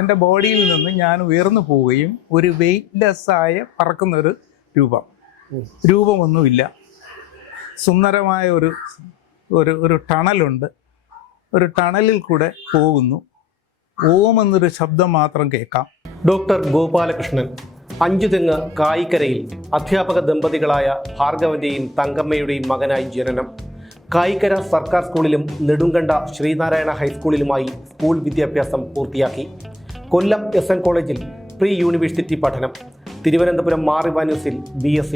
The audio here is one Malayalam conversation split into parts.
എൻ്റെ ബോഡിയിൽ നിന്ന് ഞാൻ ഉയർന്നു പോവുകയും ഒരു വെയ്റ്റ്ലെസ്സായ പറക്കുന്നൊരു രൂപമൊന്നുമില്ല. സുന്ദരമായ ഒരു ടണലുണ്ട്. ഒരു ടണലിൽ കൂടെ പോകുന്നു. ഓം എന്നൊരു ശബ്ദം മാത്രം കേൾക്കാം. ഡോക്ടർ ഗോപാലകൃഷ്ണൻ, അഞ്ചുതെങ്ങ് കായിക്കരയിൽ അധ്യാപക ദമ്പതികളായ ഭാർഗവന്റെയും തങ്കമ്മയുടെയും മകനായി ജനനം. കായിക്കര സർക്കാർ സ്കൂളിലും നെടുങ്കണ്ട ശ്രീനാരായണ ഹൈസ്കൂളിലുമായി സ്കൂൾ വിദ്യാഭ്യാസം പൂർത്തിയാക്കി. കൊല്ലം SN കോളേജിൽ പ്രീ യൂണിവേഴ്സിറ്റി പഠനം. തിരുവനന്തപുരം മാർ ഇവാനിയൂസിൽ BSc.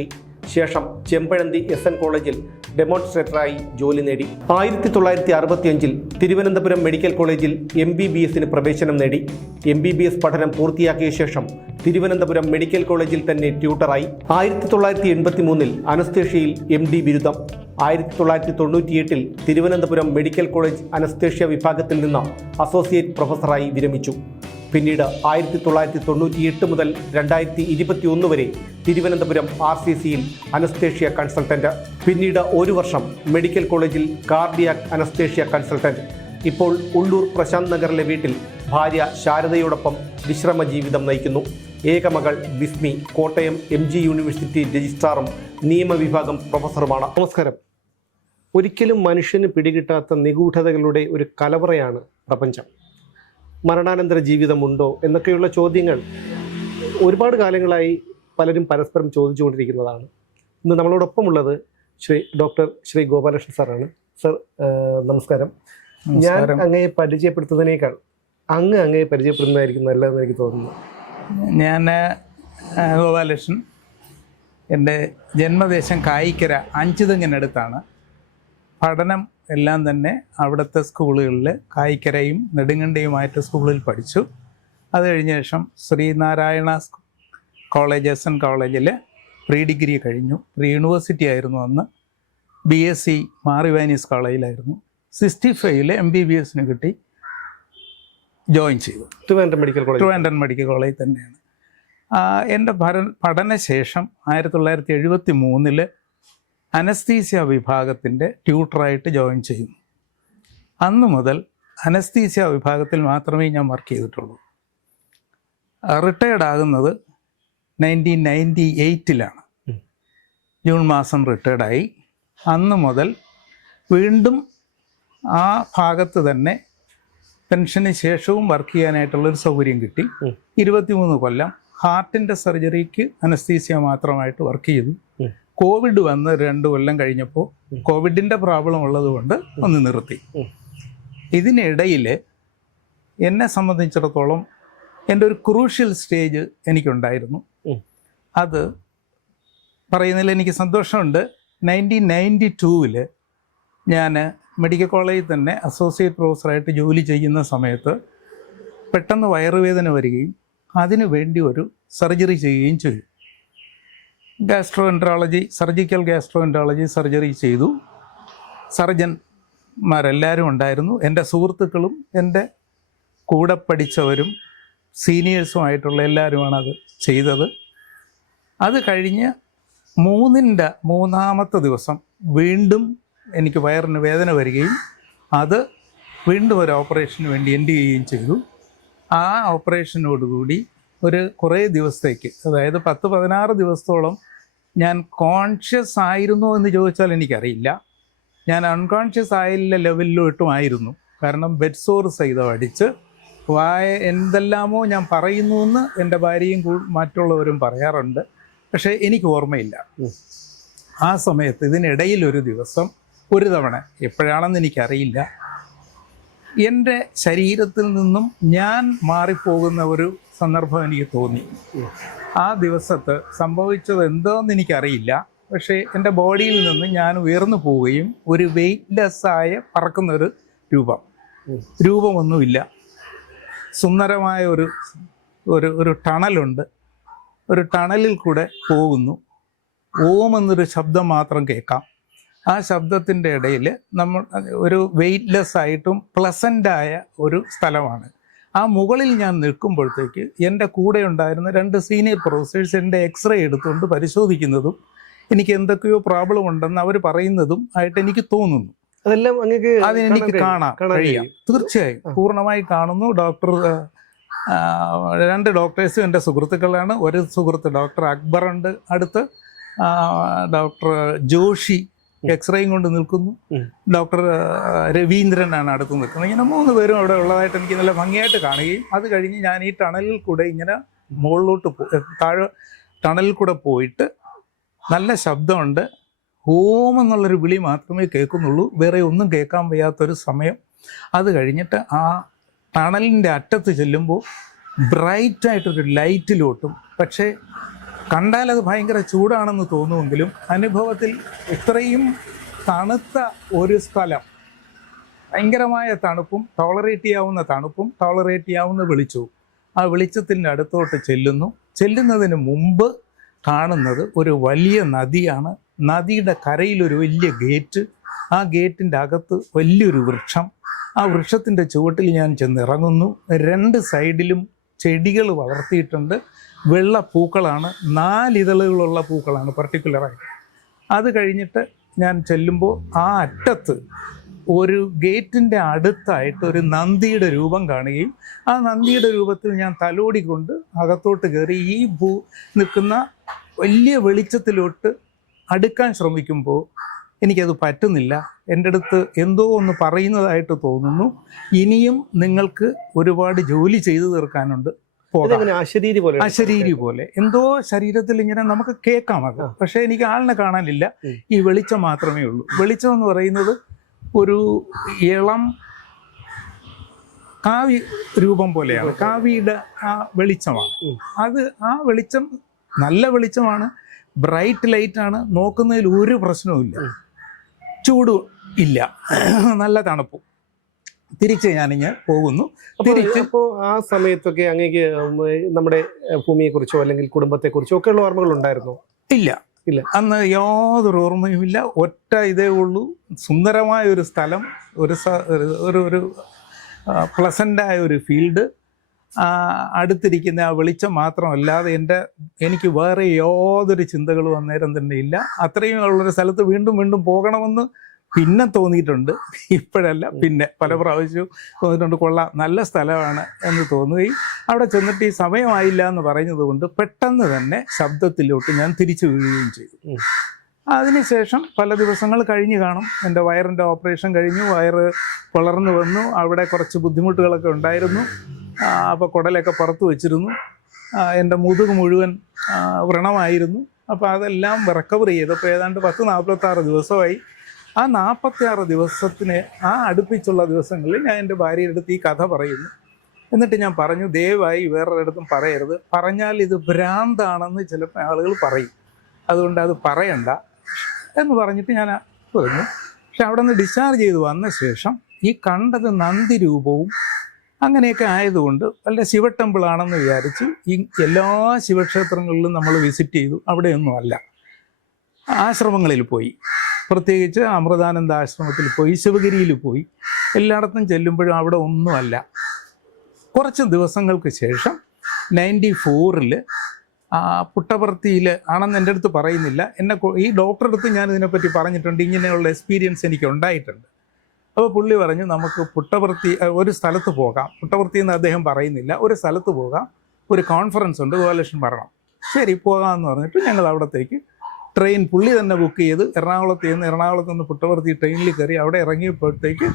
ശേഷം ചെമ്പഴന്തി SN കോളേജിൽ ഡെമോൺസ്ട്രേറ്ററായി ജോലി നേടി. 1965 തിരുവനന്തപുരം മെഡിക്കൽ കോളേജിൽ MBBSന് പ്രവേശനം നേടി. MBBS പഠനം പൂർത്തിയാക്കിയ ശേഷം തിരുവനന്തപുരം മെഡിക്കൽ കോളേജിൽ തന്നെ ട്യൂട്ടറായി. 1983 അനസ്തേഷ്യയിൽ MD ബിരുദം. 1998 തിരുവനന്തപുരം മെഡിക്കൽ കോളേജ് അനസ്തേഷ്യ വിഭാഗത്തിൽ നിന്ന് അസോസിയേറ്റ് പ്രൊഫസറായി വിരമിച്ചു. പിന്നീട് 1998 മുതൽ 2021 വരെ തിരുവനന്തപുരം RCCയിൽ അനസ്തേഷ്യ കൺസൾട്ടന്റ്. പിന്നീട് 1 വർഷം മെഡിക്കൽ കോളേജിൽ കാർഡിയാക് അനസ്തേഷ്യ കൺസൾട്ടന്റ്. ഇപ്പോൾ ഉള്ളൂർ പ്രശാന്ത് നഗറിലെ വീട്ടിൽ ഭാര്യ ശാരദയോടൊപ്പം വിശ്രമ ജീവിതം നയിക്കുന്നു. ഏകമകൾ ബിസ്മി കോട്ടയം MG യൂണിവേഴ്സിറ്റി രജിസ്ട്രാറും നിയമവിഭാഗം പ്രൊഫസറുമാണ്. നമസ്കാരം. ഒരിക്കലും മനുഷ്യന് പിടികിട്ടാത്ത നിഗൂഢതകളുടെ ഒരു കലവറയാണ് പ്രപഞ്ചം. മരണാനന്തര ജീവിതമുണ്ടോ എന്നൊക്കെയുള്ള ചോദ്യങ്ങൾ ഒരുപാട് കാലങ്ങളായി പലരും പരസ്പരം ചോദിച്ചുകൊണ്ടിരിക്കുന്നതാണ്. ഇന്ന് നമ്മളോടൊപ്പമുള്ളത് ഡോക്ടർ ശ്രീ ഗോപാലകൃഷ്ണൻ സാറാണ്. സർ, നമസ്കാരം. ഞാൻ അങ്ങയെ പരിചയപ്പെടുത്തുന്നതിനേക്കാൾ അങ്ങയെ പരിചയപ്പെടുന്നതായിരിക്കും നല്ലതെന്ന് എനിക്ക് തോന്നുന്നു. ഞാൻ ഗോപാലകൃഷ്ണൻ. എൻ്റെ ജന്മദേശം കായിക്കര അഞ്ചുതെങ്ങിനടുത്താണ്. പഠനം എല്ലാം തന്നെ അവിടുത്തെ സ്കൂളുകളിൽ കായിക്കരയും നെടുങ്കണ്ടയുമായിട്ട് സ്കൂളിൽ പഠിച്ചു. അത് കഴിഞ്ഞ ശേഷം ശ്രീനാരായണ കോളേജ് SN കോളേജിൽ പ്രീ ഡിഗ്രി കഴിഞ്ഞു. പ്രീ യൂണിവേഴ്സിറ്റി ആയിരുന്നു അന്ന്. BSc മാർ ഇവാനിയൂസ് കോളേജിലായിരുന്നു. 65 MBBSന് കിട്ടി. ജോയിൻ ചെയ്തു ട്രിവാൻഡ്രം മെഡിക്കൽ കോളേജ് തന്നെയാണ്. എൻ്റെ പഠനശേഷം 1973 അനസ്തീസ്യ വിഭാഗത്തിൻ്റെ ട്യൂട്ടറായിട്ട് ജോയിൻ ചെയ്യും. അന്ന് മുതൽ അനസ്തീസ്യ വിഭാഗത്തിൽ മാത്രമേ ഞാൻ വർക്ക് ചെയ്തിട്ടുള്ളൂ. റിട്ടയർഡ് ആകുന്നത് 1998 ജൂൺ മാസം റിട്ടയർഡായി. അന്ന് മുതൽ വീണ്ടും ആ ഭാഗത്ത് തന്നെ പെൻഷന് ശേഷവും വർക്ക് ചെയ്യാനായിട്ടുള്ളൊരു സൗകര്യം കിട്ടി. 23 കൊല്ലം ഹാർട്ടിൻ്റെ സർജറിക്ക് അനസ്തീസ്യ മാത്രമായിട്ട് വർക്ക് ചെയ്തു. കോവിഡ് വന്ന് 2 കൊല്ലം കഴിഞ്ഞപ്പോൾ കോവിഡിൻ്റെ പ്രോബ്ലം ഉള്ളതുകൊണ്ട് ഒന്ന് നിർത്തി. ഇതിനിടയിൽ എന്നെ സംബന്ധിച്ചിടത്തോളം എൻ്റെ ഒരു ക്രൂഷ്യൽ സ്റ്റേജ് എനിക്കുണ്ടായിരുന്നു. അത് പറയുന്നതിൽ എനിക്ക് സന്തോഷമുണ്ട്. 1992 ഞാൻ മെഡിക്കൽ കോളേജിൽ തന്നെ അസോസിയേറ്റ് പ്രൊഫസറായിട്ട് ജോലി ചെയ്യുന്ന സമയത്ത് പെട്ടെന്ന് വയറുവേദന വരികയും അതിനു വേണ്ടി ഒരു സർജറി ചെയ്യുകയും ചെയ്തു. സർജിക്കൽ ഗാസ്ട്രോഎൻട്രോളജി സർജറി ചെയ്തു. സർജന്മാരെല്ലാവരും ഉണ്ടായിരുന്നു. എൻ്റെ സുഹൃത്തുക്കളും എൻ്റെ കൂടെ പഠിച്ചവരും സീനിയേഴ്സുമായിട്ടുള്ള എല്ലാവരുമാണ് അത് ചെയ്തത്. അത് കഴിഞ്ഞ് 3ൻ്റെ 3ാമത്തെ ദിവസം വീണ്ടും എനിക്ക് വയറിന് വേദന വരികയും അത് വീണ്ടും ഒരു ഓപ്പറേഷന് വേണ്ടി എൻഡ് ചെയ്യുകയും ചെയ്തു. ആ ഓപ്പറേഷനോടുകൂടി കുറേ ദിവസത്തേക്ക്, അതായത് 10-16 ദിവസത്തോളം ഞാൻ കോൺഷ്യസ് ആയിരുന്നോ എന്ന് ചോദിച്ചാൽ എനിക്കറിയില്ല. ഞാൻ അൺകോൺഷ്യസ് ആയില്ല ലെവലിലോട്ടും ആയിരുന്നു. കാരണം ബെഡ് സോർ സഹിതം അടിച്ച് എന്തെല്ലാമോ ഞാൻ പറയുന്നു എന്ന് എൻ്റെ ഭാര്യയും മറ്റുള്ളവരും പറയാറുണ്ട്. പക്ഷേ എനിക്ക് ഓർമ്മയില്ല. ആ സമയത്ത് ഇതിനിടയിൽ ഒരു തവണ എപ്പോഴാണെന്ന് എനിക്കറിയില്ല, എൻ്റെ ശരീരത്തിൽ നിന്നും ഞാൻ മാറിപ്പോകുന്ന ഒരു സന്ദർഭം എനിക്ക് തോന്നി. ആ ദിവസത്ത് സംഭവിച്ചത് എന്തോന്ന് എനിക്കറിയില്ല. പക്ഷേ എൻ്റെ ബോഡിയിൽ നിന്ന് ഞാൻ ഉയർന്നു പോവുകയും ഒരു വെയ്റ്റ്ലെസ്സായ പറക്കുന്നൊരു രൂപമൊന്നുമില്ല. സുന്ദരമായ ഒരു ടണലുണ്ട്. ഒരു ടണലിൽ കൂടെ പോകുന്നു. ഓം എന്നൊരു ശബ്ദം മാത്രം കേൾക്കാം. ആ ശബ്ദത്തിൻ്റെ ഇടയിൽ നമ്മൾ ഒരു വെയ്റ്റ്ലെസ് ആയിട്ടും പ്ലസൻ്റായ ഒരു സ്ഥലമാണ്. ആ മുകളിൽ ഞാൻ നിൽക്കുമ്പോഴത്തേക്ക് എൻ്റെ കൂടെ ഉണ്ടായിരുന്ന 2 സീനിയർ പ്രൊഫസേഴ്സ് എൻ്റെ എക്സ്റേ എടുത്തുകൊണ്ട് പരിശോധിക്കുന്നതും എനിക്ക് എന്തൊക്കെയോ പ്രോബ്ലം ഉണ്ടെന്ന് അവർ പറയുന്നതും ആയിട്ട് എനിക്ക് തോന്നുന്നു. അതെല്ലാം അതെനിക്ക് കാണാം, കഴിയാം. തീർച്ചയായും പൂർണ്ണമായി കാണുന്നു. ഡോക്ടർ 2 ഡോക്ടേഴ്സും എൻ്റെ സുഹൃത്തുക്കളാണ്. ഒരു സുഹൃത്ത് ഡോക്ടർ അക്ബറുണ്ട് അടുത്ത്, ഡോക്ടർ ജോഷി എക്സ്റേയും കൊണ്ട് നിൽക്കുന്നു, ഡോക്ടർ രവീന്ദ്രനാണ് അടുത്ത് നിൽക്കുന്നത്. ഇങ്ങനെ 3 പേരും അവിടെ ഉള്ളതായിട്ട് എനിക്ക് നല്ല ഭംഗിയായിട്ട് കാണുകയും അത് കഴിഞ്ഞ് ഞാൻ ഈ ടണലിൽ കൂടെ ഇങ്ങനെ മുകളിലോട്ട് താഴെ ടണലിൽ കൂടെ പോയിട്ട് നല്ല ശബ്ദമുണ്ട്. ഓം എന്നുള്ളൊരു വിളി മാത്രമേ കേൾക്കുന്നുള്ളൂ, വേറെ ഒന്നും കേൾക്കാൻ വയ്യാത്തൊരു സമയം. അത് കഴിഞ്ഞിട്ട് ആ ടണലിൻ്റെ അറ്റത്ത് ചെല്ലുമ്പോൾ ബ്രൈറ്റായിട്ടൊരു ലൈറ്റിലോട്ടും, പക്ഷേ കണ്ടാൽ അത് ഭയങ്കര ചൂടാണെന്ന് തോന്നുമെങ്കിലും അനുഭവത്തിൽ ഇത്രയും തണുത്ത ഒരു സ്ഥലം, ഭയങ്കരമായ തണുപ്പും ടോളറേറ്റ് ചെയ്യാവുന്ന തണുപ്പും ടോളറേറ്റ് ചെയ്യാവുന്ന വെളിച്ചവും. ആ വെളിച്ചത്തിൻ്റെ അടുത്തോട്ട് ചെല്ലുന്നതിന് മുമ്പ് കാണുന്നത് ഒരു വലിയ നദിയാണ്. നദിയുടെ കരയിലൊരു വലിയ ഗേറ്റ്, ആ ഗേറ്റിൻ്റെ അകത്ത് വലിയൊരു വൃക്ഷം. ആ വൃക്ഷത്തിൻ്റെ ചുവട്ടിൽ ഞാൻ ചെന്നിറങ്ങുന്നു. 2 സൈഡിലും ചെടികൾ വളർത്തിയിട്ടുണ്ട്. വെള്ള പൂക്കളാണ്, 4 ഇതളുകളുള്ള പൂക്കളാണ് പർട്ടിക്കുലറായിട്ട്. അത് കഴിഞ്ഞിട്ട് ഞാൻ ചെല്ലുമ്പോൾ ആ അറ്റത്ത് ഒരു ഗേറ്റിൻ്റെ അടുത്തായിട്ട് ഒരു നന്ദിയുടെ രൂപം കാണുകയും ആ നന്ദിയുടെ രൂപത്തിൽ ഞാൻ തലോടിക്കൊണ്ട് അകത്തോട്ട് കയറി ഈ നിൽക്കുന്ന വലിയ വെളിച്ചത്തിലോട്ട് അടുക്കാൻ ശ്രമിക്കുമ്പോൾ എനിക്കത് പറ്റുന്നില്ല. എൻ്റെ അടുത്ത് എന്തോ ഒന്ന് പറയുന്നതായിട്ട് തോന്നുന്നു. ഇനിയും നിങ്ങൾക്ക് ഒരുപാട് ജോലി ചെയ്തു തീർക്കാനുണ്ട്, അശരീരി പോലെ എന്തോ ശരീരത്തിൽ ഇങ്ങനെ നമുക്ക് കേൾക്കാം അത്. പക്ഷേ എനിക്ക് ആളിനെ കാണാനില്ല, ഈ വെളിച്ചം മാത്രമേ ഉള്ളൂ. വെളിച്ചം എന്ന് പറയുന്നത് ഒരു ഇളം കാവ്യ രൂപം പോലെയാണ്, കാവ്യയുടെ ആ വെളിച്ചമാണ് അത്. ആ വെളിച്ചം നല്ല വെളിച്ചമാണ്, ബ്രൈറ്റ് ലൈറ്റാണ്, നോക്കുന്നതിൽ ഒരു പ്രശ്നവുമില്ല, ചൂടും ഇല്ല, നല്ല തണുപ്പും. തിരിച്ച് ഞാനിങ്ങനെ പോകുന്നു. ഇപ്പോൾ ആ സമയത്തൊക്കെ അങ്ങേക്ക് നമ്മുടെ ഭൂമിയെക്കുറിച്ചോ അല്ലെങ്കിൽ കുടുംബത്തെക്കുറിച്ചോ ഒക്കെ ഉള്ള ഓർമ്മകൾ ഉണ്ടായിരുന്നോ? ഇല്ല, അന്ന് യാതൊരു ഓർമ്മയുമില്ല. ഒറ്റ ഇതേ ഉള്ളൂ, സുന്ദരമായ ഒരു സ്ഥലം, ഒരു പ്ലസൻ്റായ ഒരു ഫീൽഡ്, അടുത്തിരിക്കുന്ന ആ വെളിച്ചം മാത്രമല്ലാതെ എനിക്ക് വേറെ യാതൊരു ചിന്തകളും അന്നേരം തന്നെ ഇല്ല. അത്രയും ഉള്ളൊരു സ്ഥലത്ത് വീണ്ടും വീണ്ടും പോകണമെന്ന് പിന്നെ തോന്നിയിട്ടുണ്ട്, ഇപ്പോഴല്ല, പിന്നെ പല പ്രാവശ്യവും തോന്നിയിട്ടുണ്ട്. കൊള്ളാം, നല്ല സ്ഥലമാണ് എന്ന് തോന്നുകയും അവിടെ ചെന്നിട്ട് ഈ സമയമായില്ല എന്ന് പറയുന്നത് കൊണ്ട് പെട്ടെന്ന് തന്നെ ശബ്ദത്തിലോട്ട് ഞാൻ തിരിച്ചു വീഴുകയും ചെയ്തു. അതിനുശേഷം പല ദിവസങ്ങൾ കഴിഞ്ഞ് കാണും. എൻ്റെ വയറിൻ്റെ ഓപ്പറേഷൻ കഴിഞ്ഞു, വയറ് വളർന്നു വന്നു, അവിടെ കുറച്ച് ബുദ്ധിമുട്ടുകളൊക്കെ ഉണ്ടായിരുന്നു. അപ്പോൾ കുടലൊക്കെ പുറത്ത് വെച്ചിരുന്നു, എൻ്റെ മുതുക് മുഴുവൻ വ്രണമായിരുന്നു. അപ്പോൾ അതെല്ലാം റിക്കവർ ചെയ്തപ്പോൾ ഏതാണ്ട് 10-46 ദിവസമായി. ആ 46 ദിവസത്തിന് അടുപ്പിച്ചുള്ള ദിവസങ്ങളിൽ ഞാൻ എൻ്റെ ഭാര്യയുടെ അടുത്ത് ഈ കഥ പറയുന്നു. എന്നിട്ട് ഞാൻ പറഞ്ഞു, ദയവായി വേറൊരിടത്തും പറയരുത്, പറഞ്ഞാൽ ഇത് ഭ്രാന്താണെന്ന് ചിലപ്പോൾ ആളുകൾ പറയും, അതുകൊണ്ട് അത് പറയണ്ട എന്ന് പറഞ്ഞിട്ട് ഞാൻ പറഞ്ഞു. പക്ഷെ അവിടെ നിന്ന് ഡിസ്ചാർജ് ചെയ്ത് വന്ന ശേഷം ഈ കണ്ടത് നന്ദി രൂപവും അങ്ങനെയൊക്കെ ആയതുകൊണ്ട് വല്ല ശിവ ടെമ്പിളാണെന്ന് വിചാരിച്ച് ഈ എല്ലാ ശിവക്ഷേത്രങ്ങളിലും നമ്മൾ വിസിറ്റ് ചെയ്തു. അവിടെയൊന്നും അല്ല. ആശ്രമങ്ങളിൽ പോയി, പ്രത്യേകിച്ച് അമൃതാനന്ദ ആശ്രമത്തിൽ പോയി, ശിവഗിരിയിൽ പോയി, എല്ലായിടത്തും ചെല്ലുമ്പോഴും അവിടെ ഒന്നുമല്ല. കുറച്ച് ദിവസങ്ങൾക്ക് ശേഷം 94-ൽ പുട്ടപർത്തിയിൽ ആണെന്ന് എൻ്റെ അടുത്ത് പറയുന്നില്ല, ഈ ഡോക്ടറുടെ അടുത്ത് ഞാൻ ഇതിനെപ്പറ്റി പറഞ്ഞിട്ടുണ്ട്, ഇങ്ങനെയുള്ള എക്സ്പീരിയൻസ് എനിക്ക് ഉണ്ടായിട്ടുണ്ട്. അപ്പോൾ പുള്ളി പറഞ്ഞു, നമുക്ക് പുട്ടപർത്തി ഒരു സ്ഥലത്ത് പോകാം. പുട്ടപർത്തി എന്ന് അദ്ദേഹം പറയുന്നില്ല, ഒരു സ്ഥലത്ത് പോകാം, ഒരു കോൺഫറൻസ് ഉണ്ട്, ഗോപാലകൃഷ്ണൻ വരണം. ശരി, പോകാമെന്ന് പറഞ്ഞിട്ട് ഞങ്ങൾ അവിടത്തേക്ക് ട്രെയിൻ പുള്ളി തന്നെ ബുക്ക് ചെയ്ത് എറണാകുളത്ത് നിന്ന് പുട്ടപർത്തി ട്രെയിനിൽ കയറി. അവിടെ ഇറങ്ങിയപ്പോഴത്തേക്ക്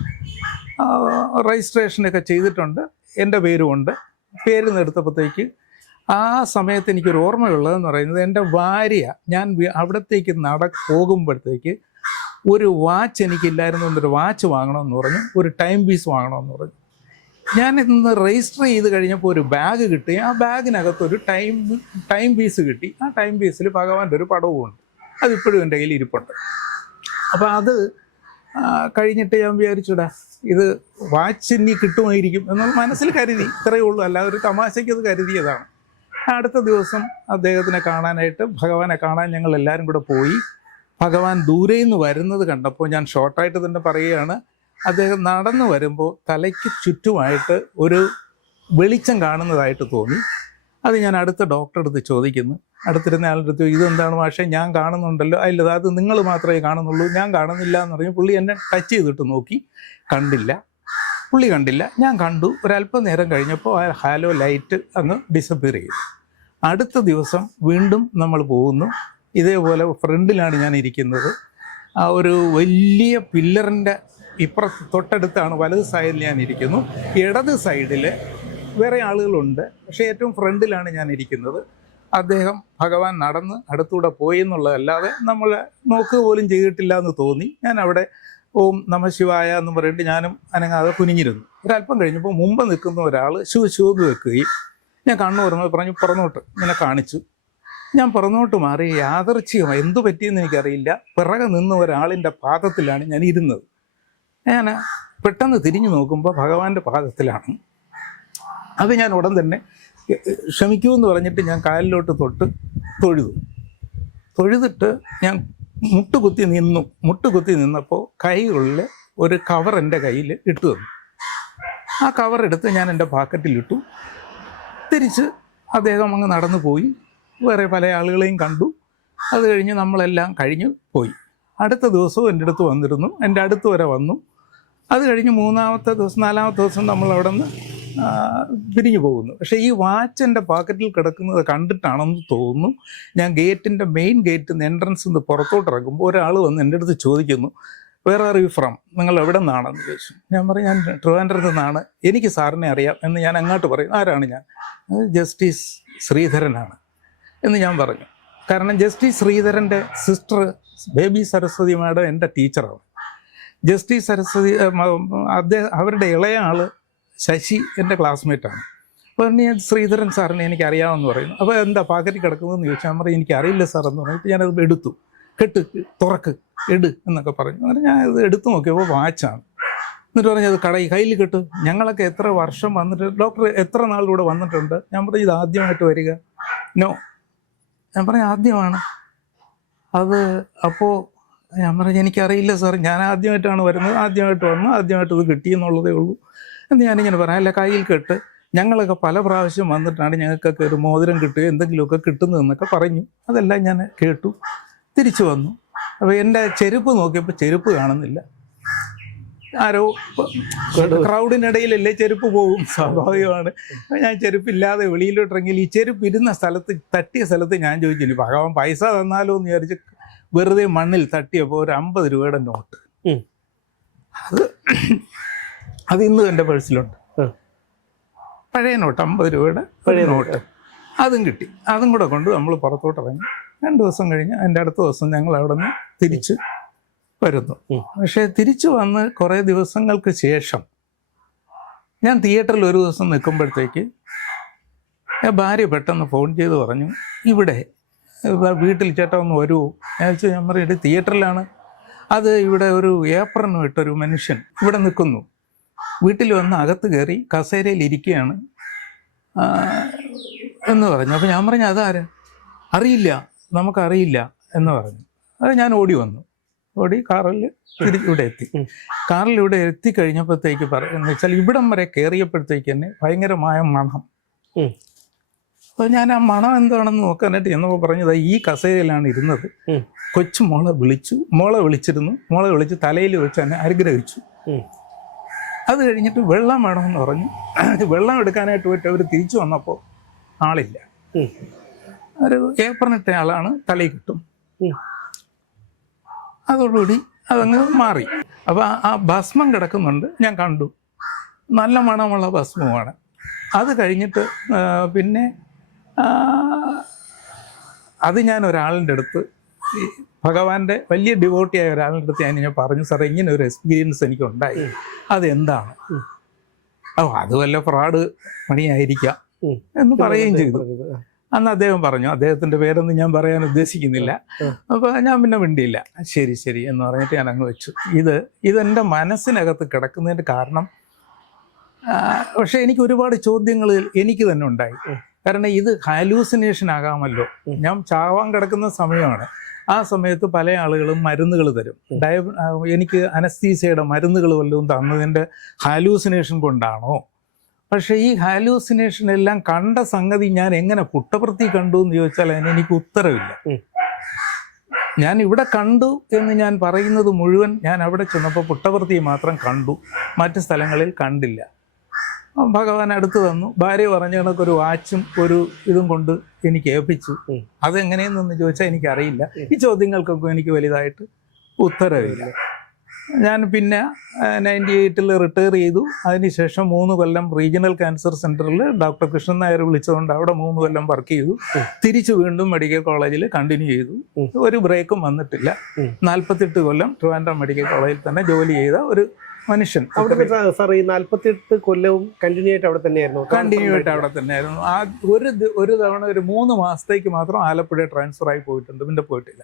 രജിസ്ട്രേഷനൊക്കെ ചെയ്തിട്ടുണ്ട്, എൻ്റെ പേരുമുണ്ട്. പേര് എടുത്തപ്പോഴത്തേക്ക് ആ സമയത്ത് എനിക്കൊരു ഓർമ്മയുള്ളതെന്ന് പറയുന്നത്, എൻ്റെ ഭാര്യ ഞാൻ അവിടത്തേക്ക് പോകുമ്പോഴത്തേക്ക് ഒരു വാച്ച് എനിക്കില്ലായിരുന്നു, ഒരു വാച്ച് വാങ്ങണമെന്ന് പറഞ്ഞു, ഒരു ടൈം പീസ് വാങ്ങണമെന്ന് പറഞ്ഞു. ഞാൻ ഇന്ന് രജിസ്റ്റർ ചെയ്ത് കഴിഞ്ഞപ്പോൾ ഒരു ബാഗ് കിട്ടി. ആ ബാഗിനകത്തൊരു ടൈം പീസ് കിട്ടി. ആ ടൈം പീസിൽ ഭഗവാന്റെ ഒരു പടവുമുണ്ട്. അതിപ്പോഴും എൻ്റെ കയ്യിൽ ഇരിപ്പുണ്ട്. അപ്പോൾ അത് കഴിഞ്ഞിട്ട് ഞാൻ വിചാരിച്ചുടാ, ഇത് വാച്ച് ഇനി കിട്ടുമായിരിക്കും എന്നുള്ള മനസ്സിൽ കരുതി, ഇത്രയേ ഉള്ളൂ, അല്ലാതെ ഒരു തമാശയ്ക്ക് അത് കരുതിയതാണ്. അടുത്ത ദിവസം അദ്ദേഹത്തിനെ കാണാനായിട്ട്, ഭഗവാനെ കാണാൻ ഞങ്ങൾ എല്ലാവരും കൂടെ പോയി. ഭഗവാൻ ദൂരെ നിന്ന് വരുന്നത് കണ്ടപ്പോൾ, ഞാൻ ഷോർട്ടായിട്ട് തന്നെ പറയുകയാണ്, അദ്ദേഹം നടന്നു വരുമ്പോൾ തലയ്ക്ക് ചുറ്റുമായിട്ട് ഒരു വെളിച്ചം കാണുന്നതായിട്ട് തോന്നി. അത് ഞാൻ അടുത്ത ഡോക്ടറെ അടുത്ത് ചോദിക്കുന്നു. അടുത്തിരുന്ന ആളുടെ അടുത്ത്, ഇതെന്താണ് പക്ഷേ ഞാൻ കാണുന്നുണ്ടല്ലോ. അല്ല, അത് നിങ്ങൾ മാത്രമേ കാണുന്നുള്ളൂ, ഞാൻ കാണുന്നില്ല എന്ന് പറഞ്ഞു. പുള്ളി എന്നെ ടച്ച് ചെയ്തിട്ട് നോക്കി, കണ്ടില്ല. പുള്ളി കണ്ടില്ല, ഞാൻ കണ്ടു. ഒരല്പം നേരം കഴിഞ്ഞപ്പോൾ ആ ഹാലോ ലൈറ്റ് അങ്ങ് ഡിസപ്പിയർ ചെയ്തു. അടുത്ത ദിവസം വീണ്ടും നമ്മൾ പോകുന്നു. ഇതേപോലെ ഫ്രണ്ടിലാണ് ഞാൻ ഇരിക്കുന്നത്. ആ ഒരു വലിയ പില്ലറിൻ്റെ ഇപ്പുറത്ത് തൊട്ടടുത്താണ് വലത് സൈഡിൽ ഞാൻ ഇരിക്കുന്നു. ഇടത് സൈഡിൽ വേറെ ആളുകളുണ്ട്, പക്ഷേ ഏറ്റവും ഫ്രണ്ടിലാണ് ഞാൻ ഇരിക്കുന്നത്. അദ്ദേഹം ഭഗവാൻ നടന്ന് അടുത്തൂടെ പോയി എന്നുള്ളതല്ലാതെ നമ്മൾ നോക്കുക പോലും ചെയ്തിട്ടില്ല എന്ന് തോന്നി. ഞാൻ അവിടെ ഓം നമ ശിവായ എന്ന് പറഞ്ഞിട്ട് ഞാനും അനങ്ങാതെ കുനിഞ്ഞിരുന്നു. ഒരല്പം കഴിഞ്ഞപ്പോൾ മുമ്പ് നിൽക്കുന്ന ഒരാൾ ശൂന്ന് വെക്കുകയും ഞാൻ കണ്ണു തുറന്നത് പറഞ്ഞു പുറന്നോട്ട് ഇങ്ങനെ കാണിച്ചു. ഞാൻ പുറന്നോട്ട് മാറി. യാദർച്ഛികമായി എന്തു പറ്റിയെന്ന് എനിക്കറിയില്ല, പിറകെ നിന്ന് ഒരാളിൻ്റെ പാദത്തിലാണ് ഞാൻ ഇരുന്നത്. ഞാൻ പെട്ടെന്ന് തിരിഞ്ഞു നോക്കുമ്പോൾ ഭഗവാന്റെ പാദത്തിലാണ്. അത് ഞാൻ ഉടൻ തന്നെ ക്ഷമിക്കൂ എന്ന് പറഞ്ഞിട്ട് ഞാൻ കാലിലോട്ട് തൊഴുതിട്ട് ഞാൻ മുട്ടുകുത്തി നിന്നപ്പോൾ കൈകളിൽ ഒരു കവർ എൻ്റെ കയ്യിൽ ഇട്ടു തന്നു. ആ കവർ എടുത്ത് ഞാൻ എൻ്റെ പാക്കറ്റിലിട്ടു. തിരിച്ച് അദ്ദേഹം അങ്ങ് നടന്നു പോയി. വേറെ പല ആളുകളെയും കണ്ടു. അത് കഴിഞ്ഞ് നമ്മളെല്ലാം കഴിഞ്ഞ് പോയി. അടുത്ത ദിവസവും എൻ്റെ അടുത്ത് വന്നിരുന്നു, എൻ്റെ അടുത്ത് വരെ വന്നു. അത് കഴിഞ്ഞ് നാലാമത്തെ ദിവസം നമ്മൾ അവിടെ നിന്ന് പിരിഞ്ഞു പോകുന്നു. പക്ഷേ ഈ വാച്ച് എൻ്റെ പാക്കറ്റിൽ കിടക്കുന്നത് കണ്ടിട്ടാണെന്ന് തോന്നുന്നു. ഞാൻ മെയിൻ ഗേറ്റിൽ നിന്ന് എൻട്രൻസിൽ നിന്ന് പുറത്തോട്ട് ഇറങ്ങുമ്പോൾ ഒരാൾ വന്ന് എൻ്റെ അടുത്ത് ചോദിക്കുന്നു, വേറെ ആർ യു ഫ്രം, നിങ്ങൾ എവിടെ നിന്നാണെന്ന് ചോദിച്ചു. ഞാൻ പറയും ഞാൻ ട്രിവാൻഡ്രത്ത് നിന്നാണ്, എനിക്ക് സാറിനെ അറിയാം എന്ന് ഞാൻ അങ്ങോട്ട് പറയും. ആരാണ് ഞാൻ? ജസ്റ്റിസ് ശ്രീധരനാണ് എന്ന് ഞാൻ പറഞ്ഞു. കാരണം ജസ്റ്റിസ് ശ്രീധരൻ്റെ സിസ്റ്റർ ബേബി സരസ്വതി മാഡം എൻ്റെ ടീച്ചറാണ്. ജസ്റ്റിസ് സരസ്വതി അവരുടെ ഇളയ ആൾ ശശി എൻ്റെ ക്ലാസ്മേറ്റാണ്. അപ്പോൾ ഞാൻ ശ്രീധരൻ സാറിനെ എനിക്ക് അറിയാമെന്ന് പറയുന്നു. അപ്പോൾ എന്താ പാക്കറ്റിൽ കിടക്കുന്നതെന്ന് ചോദിച്ചാൽ ഞാൻ പറയും എനിക്കറിയില്ല സാർ എന്ന് പറഞ്ഞിട്ട് ഞാനത് എടുത്തു. തുറക്ക് എന്നൊക്കെ പറഞ്ഞു. അങ്ങനെ ഞാൻ അത് എടുത്തു നോക്കിയപ്പോൾ വാച്ചാണ്. എന്നിട്ട് പറഞ്ഞു അത് കയ്യിൽ കെട്ടു. ഞങ്ങളൊക്കെ എത്ര വർഷം വന്നിട്ട്, ഡോക്ടർ എത്ര നാളിലൂടെ വന്നിട്ടുണ്ട്? ഞാൻ പറഞ്ഞു ഇത് ആദ്യമായിട്ട് വരിക. നോ, ഞാൻ പറഞ്ഞു ആദ്യമാണ് അത്. അപ്പോൾ ഞാൻ പറഞ്ഞു എനിക്കറിയില്ല സാർ, ഞാൻ ആദ്യമായിട്ടാണ് വരുന്നത്, ആദ്യമായിട്ട് വന്നു, ആദ്യമായിട്ട് ഇത് കിട്ടിയെന്നുള്ളതേ ഉള്ളൂ എന്ന് ഞാനിങ്ങനെ പറയാം. അല്ല കയ്യിൽ കെട്ട്, ഞങ്ങളൊക്കെ പല പ്രാവശ്യം വന്നിട്ടാണ് ഞങ്ങൾക്കൊക്കെ ഒരു മോതിരം കിട്ടുക എന്തെങ്കിലുമൊക്കെ കിട്ടുന്നതെന്നൊക്കെ പറഞ്ഞു. അതെല്ലാം ഞാൻ കേട്ടു. തിരിച്ചു വന്നു. അപ്പോൾ എൻ്റെ ചെരുപ്പ് നോക്കിയപ്പോൾ ചെരുപ്പ് കാണുന്നില്ല. ആരോ ക്രൗഡിനിടയിലല്ലേ ചെരുപ്പ് പോകും, സ്വാഭാവികമാണ്. ഞാൻ ചെരുപ്പില്ലാതെ വെളിയിലോട്ടിറങ്ങിയാൽ ഈ ചെരുപ്പ് ഇരുന്ന സ്ഥലത്ത് തട്ടിയ സ്ഥലത്ത് ഞാൻ ചോദിച്ചില്ല ഭഗവാൻ പൈസ തന്നാലോ എന്ന് വിചാരിച്ച് വെറുതെ മണ്ണിൽ തട്ടിയപ്പോൾ ഒരു 50 രൂപയുടെ നോട്ട്. അത് ഇന്നും എൻ്റെ പേഴ്സിലുണ്ട്. പഴയ നോട്ട്, 50 രൂപയുടെ പഴയ നോട്ട്. അതും കിട്ടി. അതും കൂടെ കൊണ്ട് നമ്മൾ പുറത്തോട്ട് ഇറങ്ങി. 2 ദിവസം കഴിഞ്ഞ് എൻ്റെ അടുത്ത ദിവസം ഞങ്ങൾ അവിടെ നിന്ന് തിരിച്ച് വരുന്നു. പക്ഷേ തിരിച്ചു വന്ന് കുറേ ദിവസങ്ങൾക്ക് ശേഷം ഞാൻ തിയേറ്ററിൽ ഒരു ദിവസം നിൽക്കുമ്പോഴത്തേക്ക് ഭാര്യ പെട്ടെന്ന് ഫോൺ ചെയ്ത് പറഞ്ഞു, ഇവിടെ വീട്ടിൽ ചേട്ടാ ഒന്ന് വരുമോ? ഞാൻ പറയും തിയേറ്ററിലാണ്. അത് ഇവിടെ ഒരു ഏപ്രൺ ഇട്ടൊരു മനുഷ്യൻ ഇവിടെ നിൽക്കുന്നു, വീട്ടിൽ വന്ന് അകത്ത് കയറി കസേരയിൽ ഇരിക്കുകയാണ് എന്ന് പറഞ്ഞു. അപ്പോൾ ഞാൻ പറഞ്ഞു അതാര്? അറിയില്ല, നമുക്കറിയില്ല എന്ന് പറഞ്ഞു. അത് ഞാൻ ഓടി കാറിൽ ഇവിടെ എത്തി. കാറിൽ ഇവിടെ എത്തിക്കഴിഞ്ഞപ്പോഴത്തേക്ക് എന്ന് വെച്ചാൽ ഇവിടം വരെ കയറിയപ്പോഴത്തേക്ക് തന്നെ ഭയങ്കരമായ മണം. അപ്പോൾ ഞാൻ ആ മണം എന്താണെന്ന് നോക്കാനായിട്ട് എന്നപ്പോൾ പറഞ്ഞത് ഈ കസേരയിലാണ് ഇരുന്നത്. കൊച്ചു മോളെ വിളിച്ച് തലയിൽ വെച്ച് എന്നെ അനുഗ്രഹിച്ചു. അത് കഴിഞ്ഞിട്ട് വെള്ളം വേണമെന്ന് പറഞ്ഞു. വെള്ളം എടുക്കാനായിട്ട് പോയിട്ട് അവർ തിരിച്ചു വന്നപ്പോൾ ആളില്ല. ഒരു ഏപ്രണിട്ട ആളാണ്, തലയിൽ കിട്ടും. അതോടുകൂടി അതങ്ങ് മാറി. അപ്പോൾ ആ ഭസ്മം കിടക്കുന്നുണ്ട്, ഞാൻ കണ്ടു. നല്ല മണമുള്ള ഭസ്മമാണ്. അത് കഴിഞ്ഞിട്ട് പിന്നെ അത് ഞാൻ ഒരാളിൻ്റെ അടുത്ത്, ഭഗവാന്റെ വലിയ ഡിവോട്ടിയായ ഒരാളുടെ അടുത്ത് ഞാൻ പറഞ്ഞു, സാറേ ഇങ്ങനെ ഒരു എക്സ്പീരിയൻസ് എനിക്കുണ്ടായി, അതെന്താണ്? അത് വല്ല ഫ്രോഡ് പണിയായിരിക്കാം എന്ന് പറയുകയും ചെയ്തു. അന്ന് അദ്ദേഹം പറഞ്ഞു, അദ്ദേഹത്തിൻ്റെ പേരൊന്നും ഞാൻ പറയാൻ ഉദ്ദേശിക്കുന്നില്ല. അപ്പോൾ ഞാൻ പിന്നെ മിണ്ടിയില്ല. ശരി എന്ന് പറഞ്ഞിട്ട് ഞാൻ അങ്ങ് വെച്ചു. ഇതെൻ്റെ മനസ്സിനകത്ത് കിടക്കുന്നതിൻ്റെ കാരണം. പക്ഷേ എനിക്ക് ഒരുപാട് ചോദ്യങ്ങൾ എനിക്ക് തന്നെ ഉണ്ടായി. കാരണം ഇത് ഹാലൂസിനേഷൻ ആകാമല്ലോ. ഞാൻ ചാവാൻ കിടക്കുന്ന സമയമാണ്. ആ സമയത്ത് പല ആളുകളും മരുന്നുകൾ തരും. എനിക്ക് അനസ്തീസിയയുടെ മരുന്നുകൾ വല്ലതും തന്നതിൻ്റെ ഹാലൂസിനേഷൻ കൊണ്ടാണോ? പക്ഷേ ഈ ഹാലൂസിനേഷൻ എല്ലാം കണ്ട സംഗതി ഞാൻ എങ്ങനെ പുട്ടപ്രതി കണ്ടു എന്ന് ചോദിച്ചാൽ അതിന് എനിക്ക് ഉത്തരവില്ല. ഞാൻ ഇവിടെ കണ്ടു എന്ന് ഞാൻ പറയുന്നത് മുഴുവൻ ഞാൻ അവിടെ ചെന്നപ്പോൾ പുട്ടപർത്തിയെ മാത്രം കണ്ടു, മറ്റ് സ്ഥലങ്ങളിൽ കണ്ടില്ല. ഭഗവാൻ അടുത്ത് തന്നു. ഭാര്യ പറഞ്ഞ കണക്കൊരു വാച്ചും ഒരു ഇതും കൊണ്ട് എനിക്ക് ഏൽപ്പിച്ചു. അതെങ്ങനെയെന്നൊന്ന് ചോദിച്ചാൽ എനിക്കറിയില്ല. ഈ ചോദ്യങ്ങൾക്കൊക്കെ എനിക്ക് വലുതായിട്ട് ഉത്തരവില്ല. ഞാൻ പിന്നെ 98 റിട്ടയർ ചെയ്തു. അതിനുശേഷം 3 കൊല്ലം റീജിയണൽ ക്യാൻസർ സെൻറ്ററിൽ ഡോക്ടർ കൃഷ്ണൻ നായർ വിളിച്ചതുകൊണ്ട് അവിടെ 3 കൊല്ലം വർക്ക് ചെയ്തു. തിരിച്ചു വീണ്ടും മെഡിക്കൽ കോളേജിൽ കണ്ടിന്യൂ ചെയ്തു. ഒരു ബ്രേക്കും വന്നിട്ടില്ല. 48 കൊല്ലം ട്രിവാൻഡ്രം മെഡിക്കൽ കോളേജിൽ തന്നെ ജോലി ചെയ്ത ഒരു മനുഷ്യൻ. അവിടെ സാർ ഈ 48 കൊല്ലവും കണ്ടിന്യൂ ആയിട്ട് അവിടെ തന്നെയായിരുന്നു? കണ്ടിന്യൂ ആയിട്ട് അവിടെ തന്നെയായിരുന്നു. ഒരു തവണ ഒരു 3 മാസത്തേക്ക് മാത്രം ആലപ്പുഴ ട്രാൻസ്ഫർ ആയി പോയിട്ടുണ്ട്, പിന്നെ പോയിട്ടില്ല.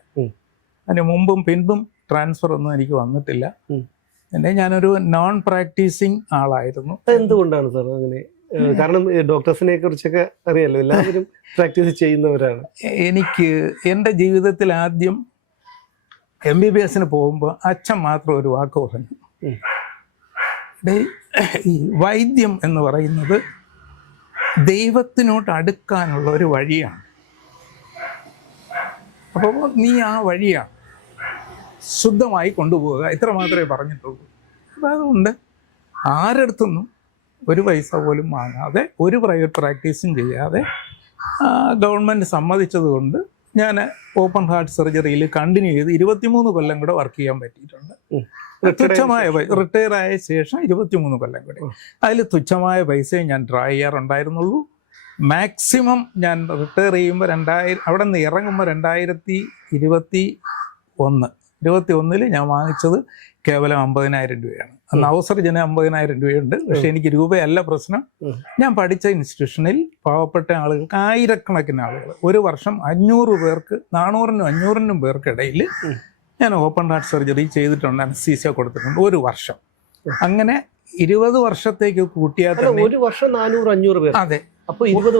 അതിന് മുമ്പും പിൻപും ട്രാൻസ്ഫർ ഒന്നും എനിക്ക് വന്നിട്ടില്ല. പിന്നെ ഞാനൊരു നോൺ പ്രാക്ടീസിങ് ആളായിരുന്നു. എന്തുകൊണ്ടാണ് സാർ അങ്ങനെ? കാരണം ഡോക്ടേഴ്സിനെ കുറിച്ചൊക്കെ അറിയാലോ, എല്ലാവരും പ്രാക്ടീസ് ചെയ്യുന്നവരാണ്. എനിക്ക് എൻ്റെ ജീവിതത്തിൽ ആദ്യം MBBS പോകുമ്പോൾ അച്ഛൻ മാത്രം ഒരു വാക്ക് പറഞ്ഞു, ഈ വൈദ്യം എന്ന് പറയുന്നത് ദൈവത്തിനോട്ട് അടുക്കാനുള്ള ഒരു വഴിയാണ്. അപ്പോൾ നീ ആ വഴിയാണ് ശുദ്ധമായി കൊണ്ടുപോവുക, ഇത്ര മാത്രമേ പറഞ്ഞിട്ടുള്ളൂ. അപ്പം അതുകൊണ്ട് ആരടുത്തൊന്നും ഒരു പൈസ പോലും വാങ്ങാതെ ഒരു പ്രൈവറ്റ് പ്രാക്ടീസും ചെയ്യാതെ ഗവൺമെൻറ് സമ്മതിച്ചതുകൊണ്ട് ഞാൻ ഓപ്പൺ ഹാർട്ട് സർജറിയിൽ കണ്ടിന്യൂ ചെയ്ത് 23 കൊല്ലം കൂടെ വർക്ക് ചെയ്യാൻ പറ്റിയിട്ടുണ്ട്. തുച്ഛമായ റിട്ടയർ ആയ ശേഷം 23 കൊല്ലം കൂടെ. അതിൽ തുച്ഛമായ പൈസയെ ഞാൻ ഡ്രാ ചെയ്യാറുണ്ടായിരുന്നുള്ളൂ. മാക്സിമം ഞാൻ റിട്ടയർ ചെയ്യുമ്പോൾ അവിടെ നിന്ന് ഇറങ്ങുമ്പോൾ 2021 ഞാൻ വാങ്ങിച്ചത് കേവലം 50,000 രൂപയാണ്. അന്ന് അവസരജന 50,000 രൂപയുണ്ട്. പക്ഷെ എനിക്ക് രൂപയല്ല പ്രശ്നം. ഞാൻ പഠിച്ച ഇൻസ്റ്റിറ്റ്യൂഷനിൽ പാവപ്പെട്ട ആളുകൾക്ക് ആയിരക്കണക്കിന് ആളുകൾ ഒരു വർഷം 500 പേർക്ക് 400-500 പേർക്കിടയിൽ ഞാൻ ഓപ്പൺ ഹാർട്ട് സർജറി ചെയ്തിട്ടുണ്ട്, അനസ്തീസിയ കൊടുത്തിട്ടുണ്ട് ഒരു വർഷം. അങ്ങനെ 20 വർഷത്തേക്ക് കൂട്ടിയാൽ തന്നെ ഒരു വർഷം 400-500 പേർ. അതെ. അപ്പോൾ 20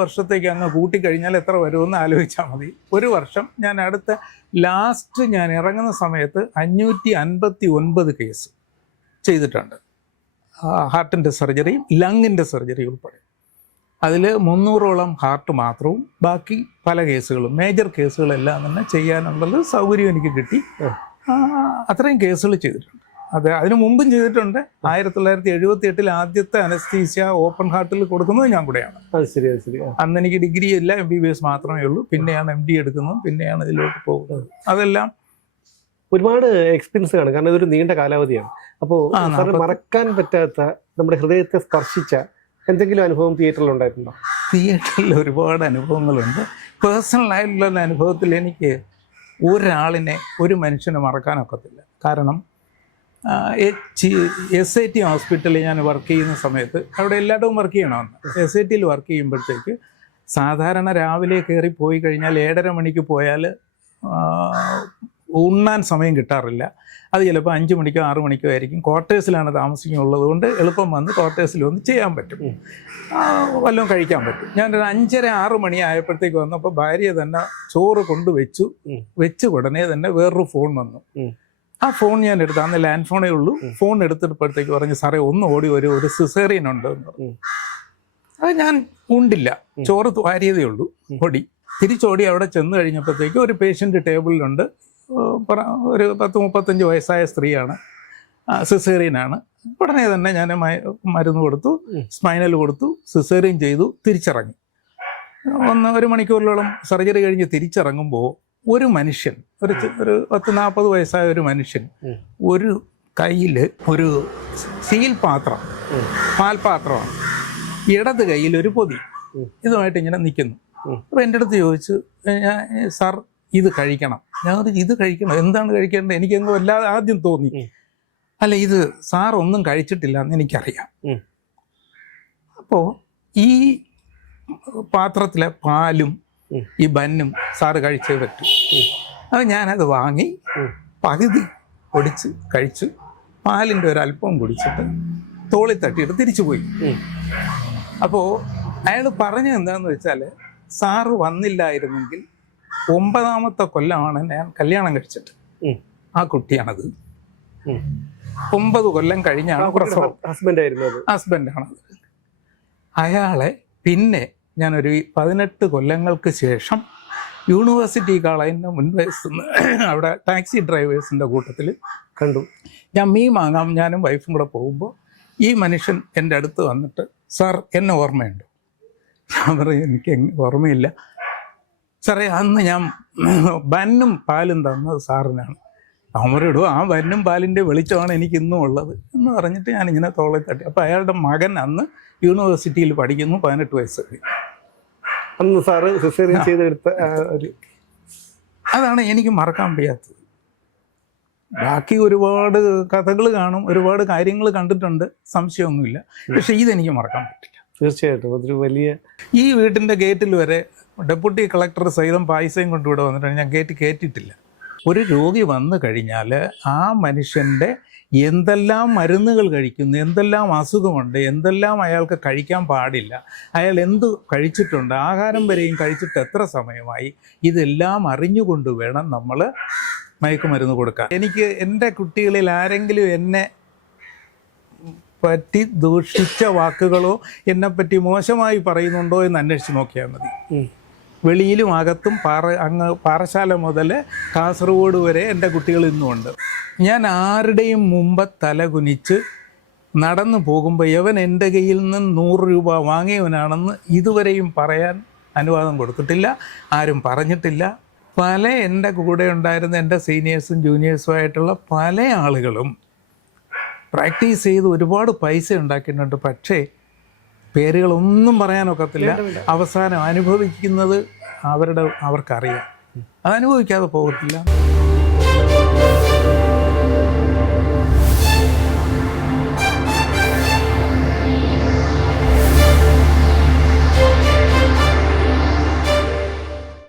വർഷത്തേക്ക് അങ്ങ് കൂട്ടിക്കഴിഞ്ഞാൽ എത്ര വരുമെന്ന് ആലോചിച്ചാൽ മതി. ഒരു വർഷം ഞാൻ ലാസ്റ്റ് ഞാൻ ഇറങ്ങുന്ന സമയത്ത് 559 കേസ് ചെയ്തിട്ടുണ്ട്. ഹാർട്ടിൻ്റെ സർജറിയും ലങ്ങിൻ്റെ സർജറി ഉൾപ്പെടെ. അതിൽ 300ഓളം ഹാർട്ട് മാത്രവും ബാക്കി പല കേസുകളും മേജർ കേസുകളെല്ലാം തന്നെ ചെയ്യാനുള്ളത് സൗകര്യം എനിക്ക് കിട്ടി. അത്രയും കേസുകൾ ചെയ്തിട്ടുണ്ട്. അതെ, അതിനു മുമ്പും ചെയ്തിട്ടുണ്ട്. 1978 ആദ്യത്തെ അനസ്തീസിയ ഓപ്പൺ ഹാർട്ടിൽ കൊടുക്കുന്നത് ഞാൻ കൂടെയാണ്. അന്ന് എനിക്ക് ഡിഗ്രി ഇല്ല, MBBS മാത്രമേ ഉള്ളൂ. പിന്നെയാണ് MD എടുക്കുന്നത്, പിന്നെയാണ് ഇതിലോട്ട് പോകുന്നത്. അതെല്ലാം ഒരുപാട് എക്സ്പീരിയൻസ് ആണ്, കാരണം ഇതൊരു നീണ്ട കാലാവധിയാണ്. അപ്പോൾ മറക്കാൻ പറ്റാത്ത, നമ്മുടെ ഹൃദയത്തെ സ്പർശിച്ച എന്തെങ്കിലും അനുഭവം തിയേറ്ററിൽ ഉണ്ടായിട്ടുണ്ടോ? തിയേറ്ററിൽ ഒരുപാട് അനുഭവങ്ങളുണ്ട്. പേഴ്സണലായിട്ടുള്ള അനുഭവത്തിൽ എനിക്ക് ഒരു മനുഷ്യനെ മറക്കാനൊക്കത്തില്ല. കാരണം SIT ഹോസ്പിറ്റലിൽ ഞാൻ വർക്ക് ചെയ്യുന്ന സമയത്ത് അവിടെ എല്ലായിടവും വർക്ക് ചെയ്യണമെന്ന്. SITയിൽ വർക്ക് ചെയ്യുമ്പോഴത്തേക്ക് സാധാരണ രാവിലെ കയറി പോയി കഴിഞ്ഞാൽ 7:30 മണിക്ക് പോയാൽ ഉണ്ണാൻ സമയം കിട്ടാറില്ല. അത് ചിലപ്പോൾ 5 മണിക്കോ 6 മണിക്കോ ആയിരിക്കും. ക്വാർട്ടേഴ്സിലാണ് താമസിക്കുന്നുള്ളത് കൊണ്ട് എളുപ്പം വന്ന് ക്വാർട്ടേഴ്സിൽ വന്ന് ചെയ്യാൻ പറ്റും, വല്ലതും കഴിക്കാൻ പറ്റും. ഞാനൊരു 5:30-6 മണി ആയപ്പോഴത്തേക്ക് വന്നപ്പോൾ ഭാര്യ തന്നെ ചോറ് വെച്ച് ഉടനെ തന്നെ വേറൊരു ഫോൺ വന്നു. ആ ഫോൺ ഞാൻ എടുത്ത്, അന്ന് ലാൻഡ് ഫോണേ ഉള്ളൂ. ഫോൺ എടുത്തിട്ടപ്പോഴത്തേക്ക് പറഞ്ഞു, സാറേ ഒന്ന് ഓടി ഒരു സിസേറിയൻ ഉണ്ട് എന്ന് പറഞ്ഞു. അത് ഞാൻ ഉണ്ടില്ല, ചോറ് വാരിയതേ ഉള്ളൂ. തിരിച്ചോടി അവിടെ ചെന്ന് കഴിഞ്ഞപ്പോഴത്തേക്ക് ഒരു പേഷ്യൻ്റ് ടേബിളിലുണ്ട്. ഒരു 10-35 വയസ്സായ സ്ത്രീയാണ്, സിസേറിയനാണ്. ഉടനെ തന്നെ ഞാൻ മരുന്ന് കൊടുത്തു, സ്പൈനൽ കൊടുത്തു, സിസേറിയൻ ചെയ്തു, തിരിച്ചിറങ്ങി. 1 മണിക്കൂറിലോളം സർജറി കഴിഞ്ഞ് തിരിച്ചിറങ്ങുമ്പോൾ ഒരു മനുഷ്യൻ, ഒരു 10-40 വയസ്സായ ഒരു മനുഷ്യൻ, ഒരു കയ്യിൽ ഒരു സ്റ്റീൽ പാത്രം, പാൽപാത്രമാണ്, ഇടത് കയ്യിൽ ഒരു പൊതി, ഇതുമായിട്ട് ഇങ്ങനെ നിൽക്കുന്നു. അപ്പോൾ എൻ്റെ അടുത്ത് ചോദിച്ചു, സാർ ഇത് കഴിക്കണം. ഞാൻ ഇത് കഴിക്കണം, എന്താണ് കഴിക്കേണ്ടത്? എനിക്കെന്തോ വല്ലാതെ ആദ്യം തോന്നി. അല്ല, ഇത് സാർ ഒന്നും കഴിച്ചിട്ടില്ല എന്ന് എനിക്കറിയാം. അപ്പോൾ ഈ പാത്രത്തിലെ പാലും ഈ ബന്നും സാറ് കഴിച്ചേ പറ്റൂ. അത് ഞാനത് വാങ്ങി പകുതി പൊടിച്ച് കഴിച്ചു. പാലിൻ്റെ ഒരല്പം കുടിച്ചിട്ട് തോളി തട്ടിയിട്ട് തിരിച്ചു പോയി. അപ്പോൾ അയാൾ പറഞ്ഞത് എന്താണെന്ന് വെച്ചാൽ, സാറ് വന്നില്ലായിരുന്നെങ്കിൽ 9ാമത്തെ കൊല്ലമാണ് ഞാൻ കല്യാണം കഴിച്ചിട്ട്. ആ കുട്ടിയാണത്. 9 കൊല്ലം കഴിഞ്ഞാണ് പ്രസവം. ഹസ്ബൻഡാണത്. അയാളെ പിന്നെ ഞാനൊരു 18 കൊല്ലങ്ങൾക്ക് ശേഷം യൂണിവേഴ്സിറ്റി കോളേജിൻ്റെ മുൻവശത്തുനിന്ന് അവിടെ ടാക്സി ഡ്രൈവേഴ്സിൻ്റെ കൂട്ടത്തിൽ കണ്ടു. ഞാൻ മീൻ വാങ്ങാം ഞാനും വൈഫും കൂടെ പോകുമ്പോൾ ഈ മനുഷ്യൻ എൻ്റെ അടുത്ത് വന്നിട്ട്, സാർ എന്നെ ഓർമ്മയുണ്ടോ? ഞാൻ പറയും എനിക്ക് ഓർമ്മയില്ല സാറേ, അന്ന് ഞാൻ ബന്നും പാലും തന്നത് സാറിനാണ്. അവരോടും ആ ബന്നും പാലിൻ്റെ വെളിച്ചമാണ് എനിക്ക് ഇന്നും ഉള്ളത് എന്ന് പറഞ്ഞിട്ട് ഞാനിങ്ങനെ തോളെ തട്ടി. അപ്പോൾ അയാളുടെ മകൻ അന്ന് യൂണിവേഴ്സിറ്റിയിൽ പഠിക്കുന്നു, 18 വയസ്സ്. അന്ന് സാറ് സിസേറിയൻ ചെയ്തെടുത്ത ഒരു അതാണ് എനിക്ക് മറക്കാൻ വയ്യാത്തത്. ബാക്കി ഒരുപാട് കഥകൾ കാണും, ഒരുപാട് കാര്യങ്ങൾ കണ്ടിട്ടുണ്ട്, സംശയമൊന്നുമില്ല. പക്ഷെ ഇതെനിക്ക് മറക്കാൻ പറ്റില്ല. തീർച്ചയായിട്ടും അതൊരു വലിയ ഈ വീട്ടിൻ്റെ ഗേറ്റിൽ വരെ ഡെപ്യൂട്ടി കളക്ടർ സഹിതം പായസം കൊണ്ടുവിടെ വന്നിട്ടാണ് ഞാൻ ഗേറ്റ് കയറ്റിയിട്ടില്ല. ഒരു രോഗി വന്നു കഴിഞ്ഞാൽ ആ മനുഷ്യൻ്റെ എന്തെല്ലാം മരുന്നുകൾ കഴിക്കുന്നു, എന്തെല്ലാം അസുഖമുണ്ട്, എന്തെല്ലാം അയാൾക്ക് കഴിക്കാൻ പാടില്ല, അയാൾ എന്ത് കഴിച്ചിട്ടുണ്ട്, ആഹാരം വരെയും കഴിച്ചിട്ട് എത്ര സമയമായി, ഇതെല്ലാം അറിഞ്ഞുകൊണ്ട് വേണം നമ്മൾ മയക്കുമരുന്ന് കൊടുക്കാൻ. എനിക്ക് എൻ്റെ കുട്ടികളിൽ ആരെങ്കിലും എന്നെ പറ്റി ദൂഷിച്ച വാക്കുകളോ എന്നെപ്പറ്റി മോശമായി പറയുന്നുണ്ടോ എന്ന് അന്വേഷിച്ച് നോക്കിയാൽ മതി. വെളിയിലും അകത്തും അങ്ങ് പാറശാല മുതൽ കാസർഗോഡ് വരെ എൻ്റെ കുട്ടികൾ ഇന്നുമുണ്ട്. ഞാൻ ആരുടെയും മുമ്പ് തല കുനിച്ച് നടന്നു പോകുമ്പോൾ യവൻ എൻ്റെ കയ്യിൽ നിന്ന് 100 രൂപ വാങ്ങിയവനാണെന്ന് ഇതുവരെയും പറയാൻ അനുവാദം കൊടുത്തിട്ടില്ല, ആരും പറഞ്ഞിട്ടില്ല. പല എൻ്റെ കൂടെ ഉണ്ടായിരുന്ന എൻ്റെ സീനിയേഴ്സും ജൂനിയേഴ്സും ആയിട്ടുള്ള പല ആളുകളും പ്രാക്ടീസ് ചെയ്ത് ഒരുപാട് പൈസ ഉണ്ടാക്കിയിട്ടുണ്ട്. പക്ഷേ പേരുകളൊന്നും പറയാനൊക്കത്തില്ല. അവസാനം അനുഭവിക്കുന്നത് അവർക്കറിയാം. അത് അനുഭവിക്കാതെ പോകത്തില്ല.